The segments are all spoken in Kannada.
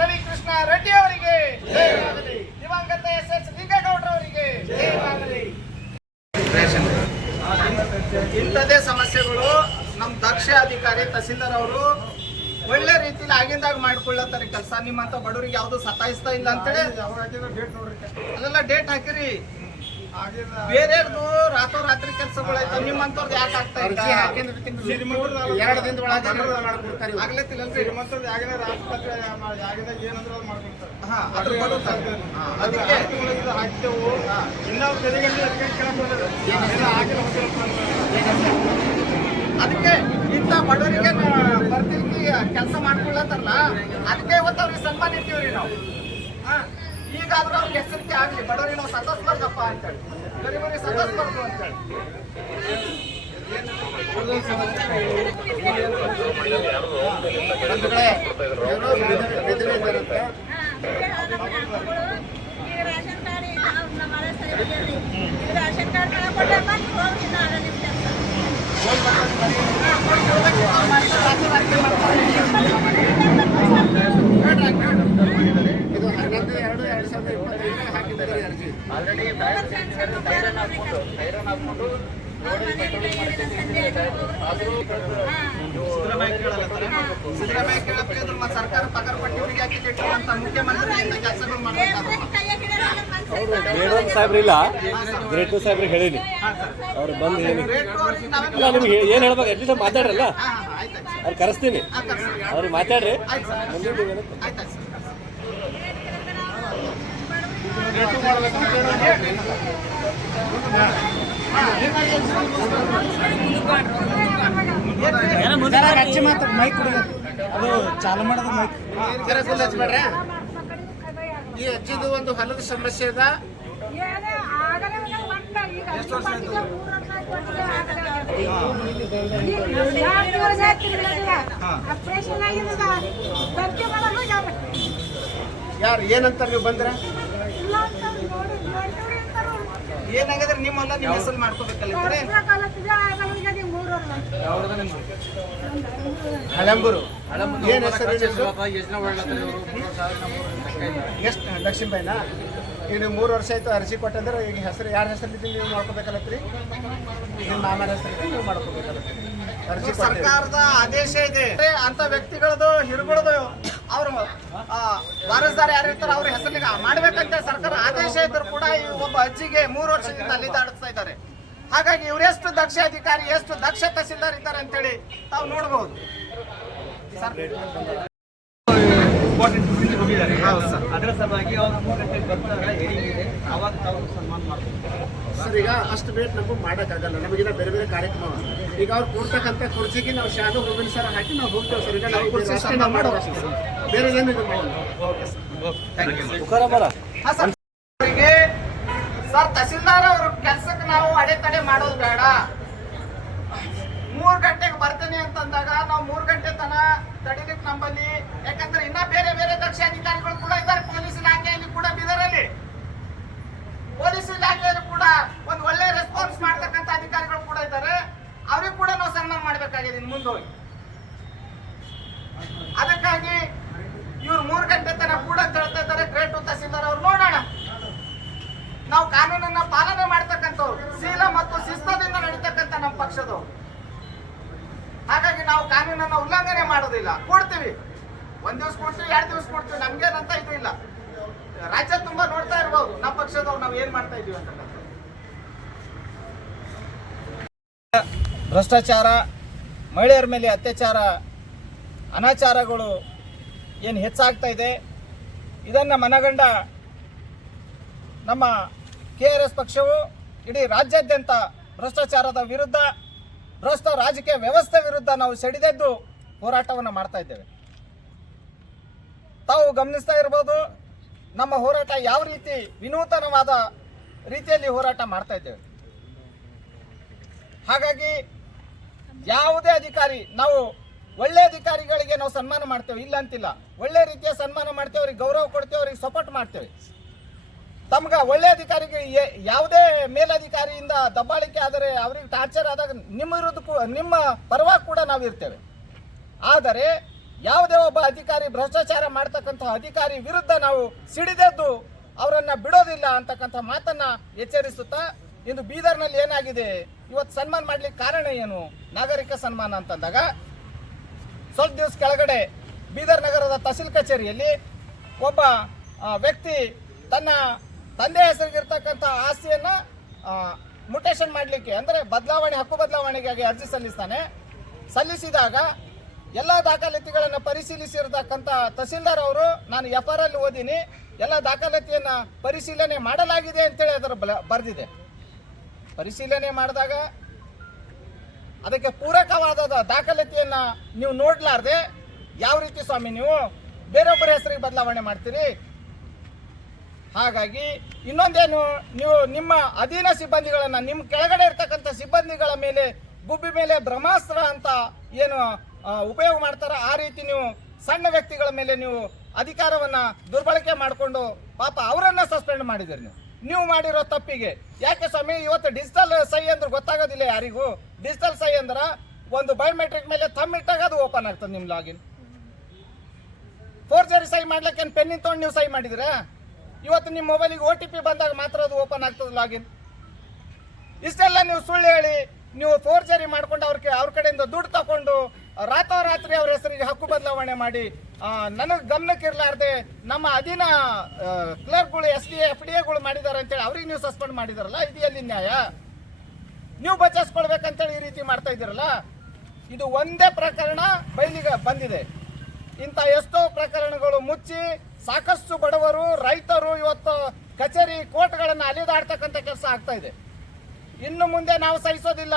ರವಿಕೃಷ್ಣ ರೆಡ್ಡಿ ಅವರಿಗೆ ದಿವಂಗತ ಎಸ್ ಎಸ್ ಲಿಂಗೇಗೌಡರವರಿಗೆ ಇಂಥದೇ ಸಮಸ್ಯೆಗಳು ನಮ್ಮ ದಕ್ಷ ಅಧಿಕಾರಿ ತಹಸೀಲ್ದಾರ್ ಅವರು ಒಳ್ಳೆ ರೀತಿಲಿ ಆಗಿಂದಾಗ ಮಾಡ್ಕೊಳ್ಳತ್ತಾರೆ ಕೆಲಸ. ನಿಮ್ಮಂತ ಬಡವರಿಗೆ ಯಾವ್ದು ಸತಾಯಿಸ್ತಾ ಇಲ್ಲ ಅಂತೇಳಿ ಅದೆಲ್ಲ ಡೇಟ್ ಹಾಕಿರಿ. ಬೇರೆಯವ್ರದ್ದು ರಾತ್ರೋರಾತ್ರಿ ನಿಮ್ಮಂತವ್ರದ್ದು ಯಾಕೆ ಆಗ್ತಾ ಇಲ್ಲ? ಎರಡು ದಿನದ ಒಳಗೆ ಮಾಡ್ಕೊಡ್ತಾರೆ ಆಗ್ಲತ್ತಿಲ್ಲಲ್ರಿ ಶ್ರೀಮಂತರು ಯಾಗಿನ ರಾಷ್ಟ್ರಪತಿ ಯಾಗಿನ ಏನಂದ್ರೆ ಅದು ಮಾಡ್ಕೊಡ್ತಾರೆ. ಹಾ ಅದ್ರ ಬರುತ್ತೆ. ಹಾ, ಅದಕ್ಕೆ ಹಾಕ್ತೇವು. ಇನ್ನೂ ಬೆಲೆಗಂಡು ಅದಕ್ಕೆ ಆಗಿಲ್ಲ ಅದಕ್ಕೆ ಇಂಥ ಬಡವರಿಗೆ ಬರ್ತಿರ್ತಿ ಕೆಲಸ ಮಾಡ್ಕೊಳ್ಳತ್ತಲ್ಲ ಅದಕ್ಕೆ ಇವತ್ತು ಅವ್ರಿಗೆ ಸನ್ಮಾನ ಇರ್ತೀವ್ರಿ ನಾವು. ಹಾ, ಈಗಾದ್ರೂ ಅವ್ರಿಗೆ ಎಚ್ಚರಿಕೆ ಆಗ್ಲಿ. ಬಡವರಿಗೆ ನಾವು ಸತಸ್ಬಾರ್ದಪ್ಪ ಅಂತೇಳಿ. ಗರೀಬರಿಗೆ ಸತಸ್ಬಾರ್ದು ಅಂತೇಳಿ. ಒಂದು ಕಡೆ ಇದ್ದಾರಂತೆ. ರೇಷನ್ ಕಾರ್ಡ್ ಈಗ ನಮ್ಮ ಮನೆ ಸರಿ ಇದೆ. ಈಗ ರೇಷನ್ ಕಾರ್ಡ್ ಮೇಲೆ ಕೊಟ್ಟೆ ಬಂದು ಹೋಗಿ ಇನ್ನು ಆಗಲ್ಲ ನಿಮ್ ಕೆಲ್ಸ. ಇದು ಹನ್ನೊಂದು ಎರಡು ಎರಡ್ ಸಾವಿರದ ಇಪ್ಪತ್ತೈದಕ್ಕೆ ಹಾಕಿದ್ದಾರೆ ಅರ್ಜಿ ಹೋಗೋರ್ ಸಣ್ಣ ಸಣ್ಣ ಬೇರೆ ನೋಡ್ಲಿಕ್ಕೆ. ಅವ್ರ್ ಮನೆಯಿಂದ ಏನಿಲ್ಲ ಸಂಜೆ ಆಯ್ತು. ಹೋಗೋರು. ಹಾ. ಸಿದ್ದರಾಮಯ್ಯ ಕೇಳಲತ್ತಾರ ಸಿದ್ದರಾಮಯ್ಯ ಕೇಳಪ್ಪ ಮತ್ತೆ ಸರ್ಕಾರ ಪಗಾರ ಪಟ್ಟಿಯವರಿಗೆ ಹಾಕಿ ಅಂತ ಮುಖ್ಯಮಂತ್ರಿಯಿಂದ ಕೆಲಸಗಳು ಮಾಡ್ಬೇಕಾದ್ರೆ ದೇವ್ರಿಗೆ ಕೈಯಾಗ್ ಹಿಡಿಯೋರು ಅವ್ರ ಮನ್ಸಿಗೆ ಬರ್ತದೆ. ಮೇಡಮ್ ಸಾಹೇಬ್ರಿಲ್ಲ ಗ್ರೇಟ್ ಸಾಹೇಬ್ರಿಗೆ ಹೇಳಿನಿ. ಅವ್ರು ಬಂದು ಹೇಳಿ. ಇಲ್ಲ ನಿಮ್ಗೆ ಏನು ಹೇಳ್ಬೇಕು? ಅಟ್ಲೀಸ್ಟ್ ಮಾತಾಡ್ರಲ್ಲ? ಅವ್ರು ಕರೆಸ್ತೀನಿ. ಅವ್ರಿಗೆ ಮಾತಾಡ್ರಿ ನೀವೇನು ಹಚ್ಚಿ ಮಾತ್ರ ಮೈಕ್ ಕೊಡಿ. ಅದು ಚಾಲು ಮಾಡೋದು ಮೈಕ್ ಹಚ್ಬೇಡ್ರೆ ಈ ಅಜ್ಜಿದು ಒಂದು ಹೊಲದ ಸಮಸ್ಯೆ ಅದ. ಯಾರು ಆಗಲ್ಲ ನೀವು ಒಟ್ಟ ಏನಾಗಿದ್ರೆ ನಿಮ್ಮನ್ನ ನಿಮ್ಮ ಹೆಸರು ಮಾಡ್ಕೋಬೇಕಲ್ಲ. ಹಳಂಬೂರು ಏನ್ ಹೆಸರು ಎಷ್ಟು ಈಗ ನೀವು ಮೂರು ವರ್ಷ ಆಯ್ತು ಅರ್ಜಿ ಕೊಟ್ಟಂದ್ರೆ ಈಗ ಹೆಸರು ಯಾರ ಹೆಸರು ನೀವು ಮಾಡ್ಕೋಬೇಕಲ್ಲತ್ರಿ ನಿಮ್ಮ ಮಾಮನ ಹೆಸರು ನೀವು ಮಾಡ್ಕೋಬೇಕಲ್ಲ ಅರ್ಜಿ. ಸರ್ಕಾರದ ಆದೇಶ ಇದೆ. ಅಂತ ವ್ಯಕ್ತಿಗಳದು ಹಿರುಗಳದು ಅವ್ರ ವಾರಸ್ದಾರ ಯಾರು ಇರ್ತಾರ ಅವ್ರ ಹೆಸರಿಗೆ ಮಾಡ್ಬೇಕಂತ ಸರ್ಕಾರ ಆದೇಶ ಇದ್ರು ಕೂಡ ಈ ಒಬ್ಬ ಅಜ್ಜಿಗೆ ಮೂರು ವರ್ಷದಿಂದ ಅಲ್ಲಿದ್ದಾಡಿಸ್ತಾ ಇದ್ದಾರೆ ಹಾಗಾಗಿ ಇವರೆಷ್ಟು ದಕ್ಷ ಅಧಿಕಾರಿ ಎಷ್ಟು ದಕ್ಷ ತಹಸೀಲ್ದಾರ್ ಇದ್ದಾರೆ ಅಂತೇಳಿ ತಾವು ನೋಡಬಹುದು ಸರ್. ಅದರ ಸಲುವಾಗಿ ಅವ್ರು ಮೂರು ಗಂಟೆಗೆ ಬರ್ತಾರೆ ಹೆರಿಗೆ ಇದೆ ಅವಾಗ ತಾವು ಸನ್ಮಾನ ಮಾಡ್ತಾರೆ ಸರ್ ಈಗ ಅಷ್ಟು ವೇಟ್ ನಮಗೂ ಮಾಡೋಕ್ಕಾಗಲ್ಲ ನಮಗಿನ್ನ ಬೇರೆ ಬೇರೆ ಕಾರ್ಯಕ್ರಮ. ಈಗ ಅವ್ರು ಕೊಡ್ತಕ್ಕಂಥ ಕುರ್ಚಿಗೆ ನಾವು ಶಾಲು ಹೂವಿನ ಸರ್ ಹಾಕಿ ನಾವು ಹೋಗ್ತೇವೆ ಸರ್ ಈಗ ನಾವು ಕುರ್ಚಿ ಸನ್ಮಾನ ನಾವು ಮಾಡೋದು ಅಷ್ಟೇ ಸರ್. ಬೇರೆ ಸರ್. ಅವರಿಗೆ ಸರ್ ತಹಸೀಲ್ದಾರ್ ಅವ್ರ ಕೆಲ್ಸಕ್ಕೆ ನಾವು ಅಡೆತಡೆ ಮಾಡೋದು ಬೇಡ. ಮೂರ್ ಗಂಟೆಗೆ ಬರ್ತೀನಿ ಅಂತಂದಾಗ ನಾವು ಮೂರ್ ಗಂಟೆ ತನ ತಡಿಲಿಕ್ಕೆ ನಂಬಲ್ಲಿ ಯಾಕಂದ್ರೆ ಇನ್ನ ಬೇರೆ ಬೇರೆ ದಕ್ಷ ಅಧಿಕಾರಿಗಳು ಕೂಡ ಇದ್ದಾರೆ. ಪೊಲೀಸ್ ಇಲಾಖೆಯಲ್ಲಿ ಕೂಡ ಬಿದರಲ್ಲಿ. ಪೊಲೀಸ್ ಇಲಾಖೆಯಲ್ಲಿ ಕೂಡ ಒಂದು ಒಳ್ಳೆ ರೆಸ್ಪಾನ್ಸ್ ಮಾಡ್ತಕ್ಕಂಥ ಅಧಿಕಾರಿಗಳು ಕೂಡ ಇದ್ದಾರೆ. ಅವ್ರಿಗೆ ಕೂಡ ನಾವು ಸನ್ಮಾನ ಮಾಡ್ಬೇಕಾಗಿದೆ ಮುಂದೋಗಿ ಮುಂದೆ ಹೋಗಿ. ಅದಕ್ಕಾಗಿ ಮೂರು ಗಂಟೆ ತನಕ ಕೂಡ ಹೇಳ್ತಾ ಇದ್ದಾರೆ. ಗ್ರೇಟ್ ತಹಸೀಲ್ದಾರ್ ಅವ್ರು ನೋಡೋಣ. ನಾವು ಕಾನೂನನ್ನ ಪಾಲನೆ ಮಾಡ್ತಕ್ಕಂಥವ್ರು, ಶೀಲ ಮತ್ತು ಶಿಸ್ತದಿಂದ ನಡೀತಕ್ಕಂಥ ನಮ್ಮ ಪಕ್ಷದವ್ರು ಹಾಗಾಗಿ ನಾವು ಕಾನೂನನ್ನ ಉಲ್ಲಂಘನೆ ಮಾಡೋದಿಲ್ಲ. ಕೊಡ್ತೀವಿ. ಒಂದ್ ದಿವ್ಸ ಕೊಡ್ತೀವಿ, ಎರಡು ದಿವಸ ಕೊಡ್ತೀವಿ. ನಮ್ಗೇನಂತ ಇದು ಇಲ್ಲ. ರಾಜ್ಯ ತುಂಬಾ ನೋಡ್ತಾ ಇರ್ಬೋದು. ನಮ್ಮ ಪಕ್ಷದವ್ರು ನಾವು ಏನ್ ಮಾಡ್ತಾ ಇದೀವಿ ಅಂತ ಭ್ರಷ್ಟಾಚಾರ, ಮಹಿಳೆಯರ ಮೇಲೆ ಅತ್ಯಾಚಾರ, ಅನಾಚಾರಗಳು ಏನು ಹೆಚ್ಚಾಗ್ತಾ ಇದೆ? ಇದನ್ನು ಮನಗಂಡ ನಮ್ಮ ಕೆ ಆರ್ ಎಸ್ ಪಕ್ಷವು ಇಡೀ ರಾಜ್ಯಾದ್ಯಂತ ಭ್ರಷ್ಟಾಚಾರದ ವಿರುದ್ಧ, ಭ್ರಷ್ಟ ರಾಜಕೀಯ ವ್ಯವಸ್ಥೆ ವಿರುದ್ಧ ನಾವು ಸೆಡಿದೆದ್ದು ಹೋರಾಟವನ್ನು ಮಾಡ್ತಾ ಇದ್ದೇವೆ. ತಾವು ಗಮನಿಸ್ತಾ ಇರ್ಬೋದು, ನಮ್ಮ ಹೋರಾಟ ಯಾವ ರೀತಿ ವಿನೂತನವಾದ ರೀತಿಯಲ್ಲಿ ಹೋರಾಟ ಮಾಡ್ತಾ ಇದ್ದೇವೆ. ಹಾಗಾಗಿ ಯಾವುದೇ ಅಧಿಕಾರಿ ನಾವು ಒಳ್ಳೆ ಅಧಿಕಾರಿಗಳಿಗೆ ನಾವು ಸನ್ಮಾನ ಮಾಡ್ತೇವೆ, ಇಲ್ಲ ಅಂತಿಲ್ಲ. ಒಳ್ಳೆ ರೀತಿಯ ಸನ್ಮಾನ ಮಾಡ್ತೇವೆ, ಅವ್ರಿಗೆ ಗೌರವ ಕೊಡ್ತೇವೆ, ಅವ್ರಿಗೆ ಸಪೋರ್ಟ್ ಮಾಡ್ತೇವೆ. ತಮ್ಗೆ ಒಳ್ಳೆ ಅಧಿಕಾರಿಗೆ ಯಾವುದೇ ಮೇಲಧಿಕಾರಿಯಿಂದ ದಬ್ಬಾಳಿಕೆ ಆದರೆ ಅವ್ರಿಗೆ ಟಾರ್ಚರ್ ಆದಾಗ ನಿಮ್ಮ ವಿರುದ್ಧ ನಿಮ್ಮ ಪರವಾಗಿ ಕೂಡ ನಾವು ಇರ್ತೇವೆ. ಆದರೆ ಯಾವುದೇ ಒಬ್ಬ ಅಧಿಕಾರಿ ಭ್ರಷ್ಟಾಚಾರ ಮಾಡ್ತಕ್ಕಂಥ ಅಧಿಕಾರಿ ವಿರುದ್ಧ ನಾವು ಸಿಡಿದದ್ದು ಅವರನ್ನ ಬಿಡೋದಿಲ್ಲ ಅಂತಕ್ಕಂಥ ಮಾತನ್ನ ಎಚ್ಚರಿಸುತ್ತಾ ಇಂದು ಬೀದರ್ನಲ್ಲಿ ಏನಾಗಿದೆ? ಇವತ್ತು ಸನ್ಮಾನ ಮಾಡ್ಲಿಕ್ಕೆ ಕಾರಣ ಏನು? ನಾಗರಿಕ ಸನ್ಮಾನ ಅಂತಂದಾಗ ಸ್ವಲ್ಪ ದಿವಸ ಕೆಳಗಡೆ ಬೀದರ್ ನಗರದ ತಹಸೀಲ್ ಕಚೇರಿಯಲ್ಲಿ ಒಬ್ಬ ವ್ಯಕ್ತಿ ತನ್ನ ತಂದೆ ಹೆಸರಿಗಿರ್ತಕ್ಕಂಥ ಆಸ್ತಿಯನ್ನ ಮುಟೇಷನ್ ಮಾಡಲಿಕ್ಕೆ, ಅಂದರೆ ಬದಲಾವಣೆ, ಹಕ್ಕು ಬದಲಾವಣೆಗಾಗಿ ಅರ್ಜಿ ಸಲ್ಲಿಸ್ತಾನೆ. ಸಲ್ಲಿಸಿದಾಗ ಎಲ್ಲ ದಾಖಲಾತಿಗಳನ್ನು ಪರಿಶೀಲಿಸಿರ್ತಕ್ಕಂಥ ತಹಸೀಲ್ದಾರ್ ಅವರು, ನಾನು ಎಫ್ ಆರ್ ಅಲ್ಲಿ ಓದಿನಿ, ಎಲ್ಲ ದಾಖಲಾತಿಯನ್ನು ಪರಿಶೀಲನೆ ಮಾಡಲಾಗಿದೆ ಅಂತೇಳಿ ಅದರ ಬರೆದಿದೆ. ಪರಿಶೀಲನೆ ಮಾಡಿದಾಗ ಅದಕ್ಕೆ ಪೂರಕವಾದ ದಾಖಲಾತಿಯನ್ನ ನೀವು ನೋಡ್ಲಾರ್ದೆ ಯಾವ ರೀತಿ ಸ್ವಾಮಿ ನೀವು ಬೇರೊಬ್ಬರ ಹೆಸರಿಗೆ ಬದಲಾವಣೆ ಮಾಡ್ತೀರಿ? ಹಾಗಾಗಿ ಇನ್ನೊಂದೇನು, ನೀವು ನಿಮ್ಮ ಅಧೀನ ಸಿಬ್ಬಂದಿಗಳನ್ನ ನಿಮ್ಮ ಕೆಳಗಡೆ ಇರ್ತಕ್ಕಂಥ ಸಿಬ್ಬಂದಿಗಳ ಮೇಲೆ, ಗುಬ್ಬಿ ಮೇಲೆ ಬ್ರಹ್ಮಾಸ್ತ್ರ ಅಂತ ಏನು ಉಪಯೋಗ ಮಾಡ್ತಾರ ಆ ರೀತಿ ನೀವು ಸಣ್ಣ ವ್ಯಕ್ತಿಗಳ ಮೇಲೆ ನೀವು ಅಧಿಕಾರವನ್ನ ದುರ್ಬಳಕೆ ಮಾಡಿಕೊಂಡು ಪಾಪ ಅವರನ್ನ ಸಸ್ಪೆಂಡ್ ಮಾಡಿದಿರಿ ನೀವು. ನೀವು ಮಾಡಿರೋ ತಪ್ಪಿಗೆ. ಯಾಕೆ ಸ್ವಾಮಿ, ಇವತ್ತು ಡಿಜಿಟಲ್ ಸಹಿ ಅಂದ್ರೆ ಗೊತ್ತಾಗೋದಿಲ್ಲ ಯಾರಿಗೂ? ಡಿಜಿಟಲ್ ಸಹಿ ಅಂದ್ರೆ ಒಂದು ಬಯೋಮೆಟ್ರಿಕ್ ಮೇಲೆ ತಮ್ಮ ಇಟ್ಟಾಗ ಅದು ಓಪನ್ ಆಗ್ತದೆ ನಿಮ್ಮ ಲಾಗಿನ್ ಫೋರ್ಜರಿ ಸಹಿ ಮಾಡ್ಲಿಕ್ಕೆ ಪೆನ್ ತೊಗೊಂಡು ನೀವು ಸಹಿ ಮಾಡಿದ್ರೆ? ಇವತ್ತು ನಿಮ್ಮ ಮೊಬೈಲಿಗೆ ಓ ಟಿ ಪಿ ಬಂದಾಗ ಮಾತ್ರ ಅದು ಓಪನ್ ಆಗ್ತದೆ ಲಾಗಿನ್ ಇಷ್ಟೆಲ್ಲ ನೀವು ಸುಳ್ಳು ಹೇಳಿ, ನೀವು ಫೋರ್ಜರಿ ಮಾಡ್ಕೊಂಡು ಅವ್ರಿಗೆ ಅವ್ರ ಕಡೆಯಿಂದ ದುಡ್ಡು ತಗೊಂಡು ರಾತ್ರೋರಾತ್ರಿ ಅವ್ರ ಹೆಸರಿಗೆ ಹಕ್ಕು ಬದಲಾವಣೆ ಮಾಡಿ ನನಗೆ ಗಮನಕ್ಕೆ ಇರಲಾರ್ದೆ ನಮ್ಮ ಅಧೀನ ಕ್ಲರ್ಕ್ಗಳು, ಎಸ್ ಡಿ ಎಫ್ ಡಿ ಎಗಳು ಮಾಡಿದ್ದಾರೆ ಅಂತೇಳಿ ಅವ್ರಿಗೆ ನೀವು ಸಸ್ಪೆಂಡ್ ಮಾಡಿದಾರಲ್ಲ, ಇದು ಎಲ್ಲಿ ನ್ಯಾಯ? ನೀವು ಬಚಾಯಿಸ್ಕೊಳ್ಬೇಕಂತೇಳಿ ಈ ರೀತಿ ಮಾಡ್ತಾ ಇದ್ದೀರಲ್ಲ, ಇದು ಒಂದೇ ಪ್ರಕರಣ ಬಯಲಿಗೆ ಬಂದಿದೆ. ಇಂಥ ಎಷ್ಟೋ ಪ್ರಕರಣಗಳು ಮುಚ್ಚಿ ಸಾಕಷ್ಟು ಬಡವರು, ರೈತರು ಇವತ್ತು ಕಚೇರಿ ಕೋರ್ಟ್ಗಳನ್ನು ಅಲಿದಾಡ್ತಕ್ಕಂಥ ಕೆಲಸ ಆಗ್ತಾ ಇದೆ. ಇನ್ನು ಮುಂದೆ ನಾವು ಸಹಿಸೋದಿಲ್ಲ.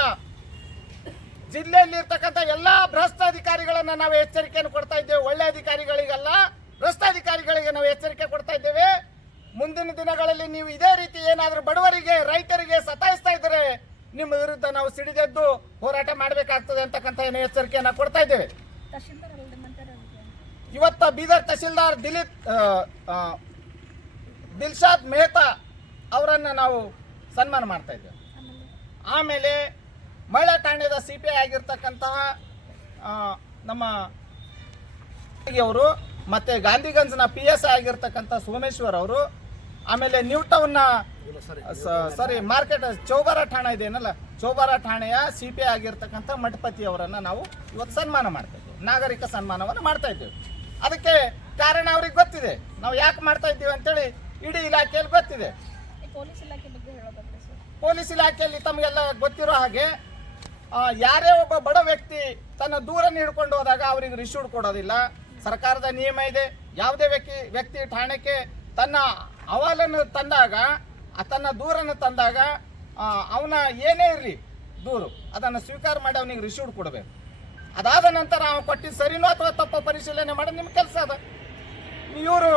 ಜಿಲ್ಲೆಯಲ್ಲಿ ಇರ್ತಕ್ಕಂಥ ಎಲ್ಲಾ ಭ್ರಷ್ಟ ಅಧಿಕಾರಿಗಳನ್ನ ನಾವು ಎಚ್ಚರಿಕೆಯನ್ನು ಕೊಡ್ತಾ ಇದ್ದೇವೆ. ಒಳ್ಳೆ ಅಧಿಕಾರಿಗಳಿಗಲ್ಲ, ಭ್ರಷ್ಟ ಅಧಿಕಾರಿಗಳಿಗೆ ನಾವು ಎಚ್ಚರಿಕೆ ಕೊಡ್ತಾ ಇದ್ದೇವೆ. ಮುಂದಿನ ದಿನಗಳಲ್ಲಿ ನೀವು ಇದೇ ರೀತಿ ಏನಾದರೂ ಬಡವರಿಗೆ, ರೈತರಿಗೆ ಸತಾಯಿಸ್ತಾ ಇದ್ದರೆ ನಿಮ್ಮ ವಿರುದ್ಧ ನಾವು ಸಿಡಿದೆದ್ದು ಹೋರಾಟ ಮಾಡಬೇಕಾಗ್ತದೆ ಅಂತಕ್ಕಂಥ ಏನು ಎಚ್ಚರಿಕೆಯನ್ನು ಕೊಡ್ತಾ ಇದ್ದೇವೆ. ಇವತ್ತ ಬೀದರ್ ತಹಸೀಲ್ದಾರ್ ದಿಲೀಪ್ ದಿಲ್ಶಾದ್ ಮೆಹ್ತಾ ಅವರನ್ನು ನಾವು ಸನ್ಮಾನ ಮಾಡ್ತಾ ಇದ್ದೇವೆ. ಆಮೇಲೆ ಮಹಿಳಾ ಠಾಣೆದ ಸಿ ಪಿ ಐ ಆಗಿರ್ತಕ್ಕಂತಹ ನಮ್ಮ ಅವರು ಮತ್ತೆ ಗಾಂಧಿಗಂಜ್ನ ಪಿ ಎಸ್ ಐ ಆಗಿರ್ತಕ್ಕಂಥ ಸೋಮೇಶ್ವರ್ ಅವರು ಆಮೇಲೆ ನ್ಯೂ ಟೌನ್ನ ಸಾರಿ. ಮಾರ್ಕೆಟ್ ಚೌಬಾರ ಠಾಣೆ ಇದೆಯೇನಲ್ಲ ಚೌಬಾರ ಠಾಣೆಯ ಸಿ ಪಿ ಐ ಆಗಿರ್ತಕ್ಕಂಥ ಮಠಪತಿ ಅವರನ್ನು ನಾವು ಇವತ್ತು ಸನ್ಮಾನ ಮಾಡ್ತಾ ಇದ್ದೇವೆ. ನಾಗರಿಕ ಸನ್ಮಾನವನ್ನು ಮಾಡ್ತಾ ಇದ್ದೇವೆ. ಅದಕ್ಕೆ ಕಾರಣ ಅವ್ರಿಗೆ ಗೊತ್ತಿದೆ. ನಾವು ಯಾಕೆ ಮಾಡ್ತಾ ಇದ್ದೀವಿ ಅಂತೇಳಿ ಇಡೀ ಇಲಾಖೆಯಲ್ಲಿ ಗೊತ್ತಿದೆ. ಪೊಲೀಸ್ ಇಲಾಖೆ ಬಗ್ಗೆ ಹೇಳೋದಾದ್ರೆ ಸರ್. ಪೊಲೀಸ್ ಇಲಾಖೆಯಲ್ಲಿ ತಮಗೆಲ್ಲ ಗೊತ್ತಿರೋ ಹಾಗೆ ಯಾರೇ ಒಬ್ಬ ಬಡ ವ್ಯಕ್ತಿ ತನ್ನ ದೂರನ್ನು ಹಿಡ್ಕೊಂಡು ಹೋದಾಗ ಅವರಿಗೆ ರಿಶೂಡ್ ಕೊಡೋದಿಲ್ಲ. ಸರ್ಕಾರದ ನಿಯಮ ಇದೆ. ಯಾವುದೇ ವ್ಯಕ್ತಿ ವ್ಯಕ್ತಿ ಠಾಣೆಗೆ ತನ್ನ ಅಹವಾಲನ್ನು ತಂದಾಗ ತನ್ನ ದೂರನ್ನು ತಂದಾಗ ಅವನ ಏನೇ ಇರಲಿ ದೂರು, ಅದನ್ನು ಸ್ವೀಕಾರ ಮಾಡಿ ಅವನಿಗೆ ರಿಶೂಡ್ ಕೊಡಬೇಕು. ಅದಾದ ನಂತರ ಅವನು ಕೊಟ್ಟಿದ್ದು ಸರಿನೋ ಅಥವಾ ತಪ್ಪ ಪರಿಶೀಲನೆ ಮಾಡಿ ನಿಮ್ಮ ಕೆಲಸ ಅದ. ಇವರು,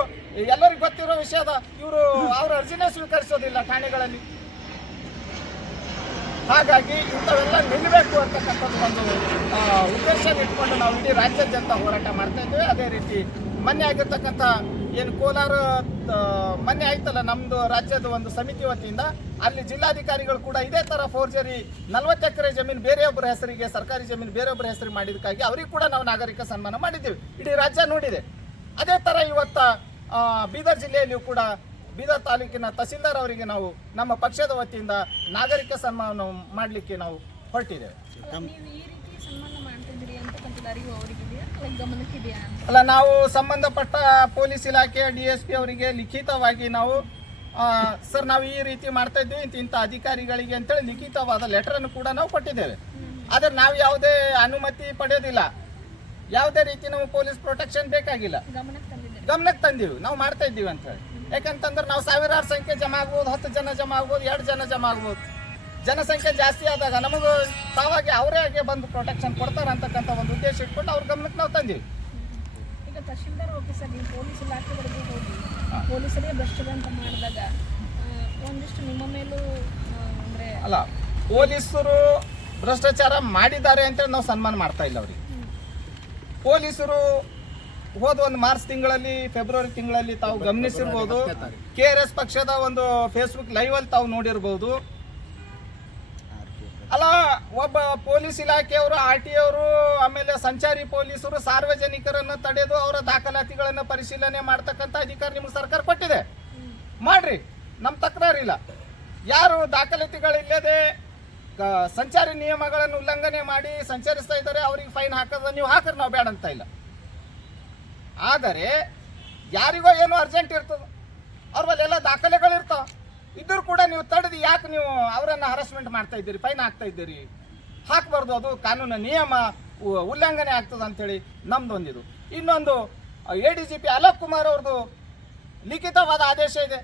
ಎಲ್ಲರಿಗೂ ಗೊತ್ತಿರೋ ವಿಷಯ ಅದ. ಇವರು ಅವ್ರ ಅರ್ಜಿನೇ ಸ್ವೀಕರಿಸೋದಿಲ್ಲ ಠಾಣೆಗಳಲ್ಲಿ. ಹಾಗಾಗಿ ಇಂಥವೆಲ್ಲ ನಿಲ್ಲಬೇಕು ಅಂತಕ್ಕಂಥದ್ದು ಒಂದು ಉದ್ದೇಶ ಇಟ್ಕೊಂಡು ನಾವು ಇಡೀ ರಾಜ್ಯಾದ್ಯಂತ ಹೋರಾಟ ಮಾಡ್ತಾ ಇದ್ದೇವೆ. ಅದೇ ರೀತಿ ಮೊನ್ನೆ ಆಗಿರ್ತಕ್ಕಂಥ ಏನು ಕೋಲಾರ ಮೊನ್ನೆ ಆಯ್ತಲ್ಲ ನಮ್ಮದು ರಾಜ್ಯದ ಒಂದು ಸಮಿತಿ ವತಿಯಿಂದ, ಅಲ್ಲಿ ಜಿಲ್ಲಾಧಿಕಾರಿಗಳು ಕೂಡ ಇದೇ ತರ ಫೋರ್ಜರಿ ನಲ್ವತ್ತು ಎಕರೆ ಜಮೀನು ಬೇರೆಯೊಬ್ಬರ ಹೆಸರಿಗೆ, ಸರ್ಕಾರಿ ಜಮೀನು ಬೇರೆಯೊಬ್ಬರ ಹೆಸರಿಗೆ ಮಾಡಿದಕ್ಕಾಗಿ ಅವರಿಗೆ ಕೂಡ ನಾವು ನಾಗರಿಕ ಸನ್ಮಾನ ಮಾಡಿದ್ದೀವಿ. ಇಡೀ ರಾಜ್ಯ ನೋಡಿದೆ. ಅದೇ ತರ ಇವತ್ತು ಬೀದರ್ ಜಿಲ್ಲೆಯಲ್ಲಿಯೂ ಕೂಡ ಬೀದರ್ ತಾಲೂಕಿನ ತಹಸೀಲ್ದಾರ್ ಅವರಿಗೆ ನಾವು ನಮ್ಮ ಪಕ್ಷದ ವತಿಯಿಂದ ನಾಗರಿಕ ಸನ್ಮಾನ ಮಾಡಲಿಕ್ಕೆ ನಾವು ಹೊರಟಿದ್ದೇವೆ. ಅಲ್ಲ, ನೀವು ಸಂಬಂಧಪಟ್ಟ ಪೊಲೀಸ್ ಇಲಾಖೆ ಡಿ ಎಸ್ ಪಿ ಅವರಿಗೆ ಲಿಖಿತವಾಗಿ ನಾವು ಸರ್ ನಾವು ಈ ರೀತಿ ಮಾಡ್ತಾ ಇದ್ದೀವಿ ಇಂತ ಇಂಥ ಅಧಿಕಾರಿಗಳಿಗೆ ಅಂತೇಳಿ ಲಿಖಿತವಾದ ಲೆಟರನ್ನು ಕೂಡ ನಾವು ಕೊಟ್ಟಿದ್ದೇವೆ. ಆದರೆ ನಾವು ಯಾವುದೇ ಅನುಮತಿ ಪಡೆಯೋದಿಲ್ಲ ಯಾವುದೇ ರೀತಿ ನಾವು ಪೊಲೀಸ್ ಪ್ರೊಟೆಕ್ಷನ್ ಬೇಕಾಗಿಲ್ಲ. ಗಮನಕ್ಕೆ ತಂದಿವಿ ಗಮನಕ್ಕೆ ತಂದೀವಿ. ನಾವು ಮಾಡ್ತಾ ಇದ್ದೀವಿ ಅಂತ ಹೇಳಿ. ಯಾಕಂತಂದ್ರೆ ನಾವು ಸಾವಿರಾರು ಸಂಖ್ಯೆ ಜಮಾ ಆಗ್ಬೋದು ಹತ್ತು ಜನ ಜಮಾ ಆಗ್ಬೋದು ಎರಡು ಜನ ಜಮಾ ಆಗ್ಬೋದು. ಜನಸಂಖ್ಯೆ ಜಾಸ್ತಿ ಆದಾಗ ನಮಗೂ ತಾವಾಗಿ ಅವರೇ ಆಗಿ ಬಂದು ಪ್ರೊಟೆಕ್ಷನ್ ಕೊಡ್ತಾರೆ ಅಂತಕ್ಕಂಥ ಒಂದು ಉದ್ದೇಶ ಇಟ್ಕೊಂಡು ಅವ್ರ ಗಮನಕ್ಕೆ ನಾವು ತಂದೀವಿ. ಈಗ ತಹಶೀಲ್ದಾರ್ ಓಕೆ ಸರ್ ನೀವು ಪೊಲೀಸ್ ಇಲಾಖೆವರೆಗೆ ಹೋಗಿ ಪೊಲೀಸರೇ ಭ್ರಷ್ಟರು ಅಂತ ಮಾಡಿದಾಗ ಒಂದಿಷ್ಟು ನಿಮ್ಮ ಮೇಲೂ ಅಂದ್ರೆ ಅಲ್ಲ ಪೊಲೀಸರು ಭ್ರಷ್ಟಾಚಾರ ಮಾಡಿದ್ದಾರೆ ಅಂತೇಳಿ ನಾವು ಸನ್ಮಾನ ಮಾಡ್ತಾ ಇಲ್ಲ ಅವ್ರಿಗೆ. ಪೊಲೀಸರು ಹೋದ ಒಂದು ಮಾರ್ಚ್ ತಿಂಗಳಲ್ಲಿ, ಫೆಬ್ರವರಿ ತಿಂಗಳಲ್ಲಿ ತಾವು ಗಮನಿಸಿರ್ಬೋದು. ಕೆ ಆರ್ ಎಸ್ ಪಕ್ಷದ ಒಂದು ಫೇಸ್ಬುಕ್ ಲೈವ್ ಅಲ್ಲಿ ತಾವು ನೋಡಿರ್ಬೋದು. ಅಲ್ಲ, ಒಬ್ಬ ಪೊಲೀಸ್ ಇಲಾಖೆಯವರು, ಆರ್ ಟಿ ಅವರು ಆಮೇಲೆ ಸಂಚಾರಿ ಪೊಲೀಸರು ಸಾರ್ವಜನಿಕರನ್ನು ತಡೆದು ಅವರ ದಾಖಲಾತಿಗಳನ್ನು ಪರಿಶೀಲನೆ ಮಾಡ್ತಕ್ಕಂಥ ಅಧಿಕಾರ ನಿಮ್ಗೆ ಸರ್ಕಾರ ಕೊಟ್ಟಿದೆ. ಮಾಡ್ರಿ ನಮ್ಮ ತಕರಾರಿಲ್ಲ. ಯಾರು ದಾಖಲಾತಿಗಳಿಲ್ಲದೆ ಸಂಚಾರಿ ನಿಯಮಗಳನ್ನು ಉಲ್ಲಂಘನೆ ಮಾಡಿ ಸಂಚರಿಸ್ತಾ ಇದ್ದಾರೆ, ಅವ್ರಿಗೆ ಫೈನ್ ಹಾಕೋದು, ನೀವು ಹಾಕ್ರಿ, ನಾವು ಬೇಡ ಅಂತ ಇಲ್ಲ. ಆದರೆ ಯಾರಿಗೋ ಏನೋ ಅರ್ಜೆಂಟ್ ಇರ್ತದೆ. ಅವ್ರ ದಾಖಲೆಗಳು ಇರ್ತಾವ ಇದ್ರೂ ಕೂಡ ನೀವು ತಡೆದು ಯಾಕೆ ನೀವು ಅವರನ್ನು ಹರಾಸ್ಮೆಂಟ್ ಮಾಡ್ತಾ ಇದ್ದೀರಿ ಫೈನ್ ಹಾಕ್ತಾ ಇದ್ದೀರಿ? ಹಾಕಬಾರ್ದು ಅದು ಕಾನೂನು ನಿಯಮ ಉಲ್ಲಂಘನೆ ಆಗ್ತದೆ ಅಂತೇಳಿ ನಮ್ದು ಒಂದಿದು ಇನ್ನೊಂದು A D G P Alok Kumar ಅವ್ರದ್ದು ಲಿಖಿತವಾದ ಆದೇಶ ಇದೆ.